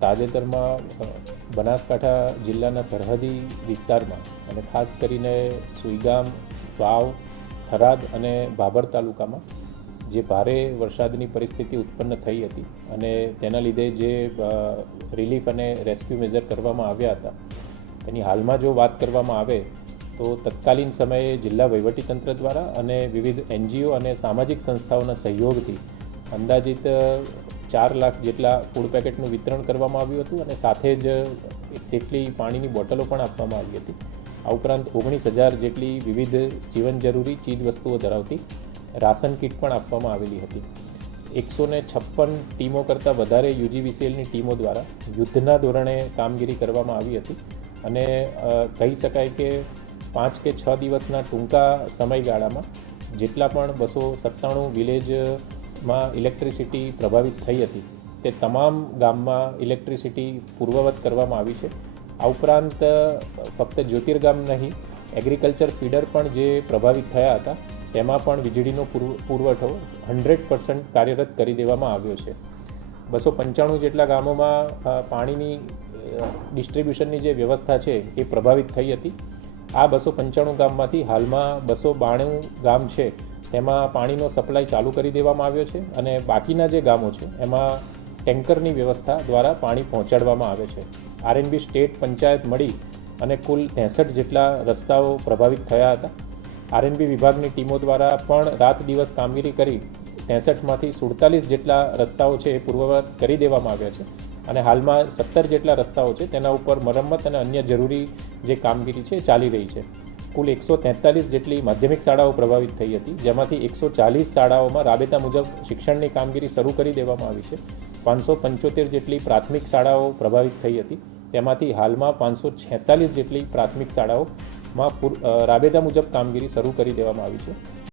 તાજેતરમાં બનાસકાંઠા જિલ્લાના સરહદી વિસ્તારમાં અને ખાસ કરીને સુઈગામ, વાવ, થરાદ અને બાબર તાલુકામાં જે ભારે વરસાદની પરિસ્થિતિ ઉત્પન્ન થઈ હતી અને તેના લીધે જે રિલીફ અને રેસ્ક્યુ મેજર કરવામાં આવ્યા હતા તેની હાલમાં જો વાત કરવામાં આવે તો તત્કાલીન સમયે જિલ્લા વહીવટીતંત્ર દ્વારા અને વિવિધ NGO અને સામાજિક સંસ્થાઓના સહયોગથી અંદાજિત 4 લાખ જેટલા ફૂડ પેકેટનું વિતરણ કરવામાં આવ્યું હતું અને સાથે જ તેટલી પાણીની બોટલો પણ આપવામાં આવી હતી. આ ઉપરાંત 19,000 જેટલી વિવિધ જીવન જરૂરી ચીજ વસ્તુઓ ધરાવતી રાશન કીટ પણ આપવામાં આવેલી હતી. 156 ટીમો કરતાં વધારે UGVCLની ટીમો દ્વારા યુદ્ધના ધોરણે કામગીરી કરવામાં આવી હતી અને કહી શકાય કે 5 કે 6 દિવસના ટૂંકા સમયગાળામાં જેટલા પણ 297 વિલેજમાં ઇલેક્ટ્રિસિટી પ્રભાવિત થઈ હતી તે તમામ ગામમાં ઇલેક્ટ્રિસિટી પૂર્વવત કરવામાં આવી છે. આ ઉપરાંત ફક્ત જ્યોતિર્ગામ નહીં, એગ્રીકલ્ચર ફીડર પણ જે પ્રભાવિત થયા હતા તેમાં પણ વીજળીનો પુરવઠો 100% કાર્યરત કરી દેવામાં આવ્યો છે. 295 જેટલા ગામોમાં પાણીની ડિસ્ટ્રીબ્યુશનની જે વ્યવસ્થા છે એ પ્રભાવિત થઈ હતી. આ 295 ગામમાંથી હાલમાં 292 ગામ છે તેમાં પાણીનો સપ્લાય ચાલુ કરી દેવામાં આવ્યો છે અને બાકીના જે ગામો છે એમાં ટેન્કરની વ્યવસ્થા દ્વારા પાણી પહોંચાડવામાં આવે છે. RNB સ્ટેટ પંચાયત મળી અને કુલ 63 જેટલા રસ્તાઓ પ્રભાવિત થયા હતા. RNB વિભાગની ટીમો દ્વારા પણ રાત દિવસ કામગીરી કરી 63માંથી 47 જેટલા રસ્તાઓ છે એ પૂર્વવત કરી દેવામાં આવ્યા છે અને હાલમાં 17 જેટલા રસ્તાઓ છે તેના ઉપર મરમ્મત અને અન્ય જરૂરી જે કામગીરી છે ચાલી રહી છે. કુલ 143 જેટલી માધ્યમિક શાળાઓ પ્રભાવિત થઈ હતી, જેમાંથી 140 શાળાઓમાં રાબેતા મુજબ શિક્ષણની કામગીરી શરૂ કરી દેવામાં આવી છે. 575 જેટલી પ્રાથમિક શાળાઓ પ્રભાવિત થઈ હતી, તેમાંથી હાલમાં 546 જેટલી પ્રાથમિક શાળાઓમાં રાબેતા મુજબ કામગીરી શરૂ કરી દેવામાં આવી છે.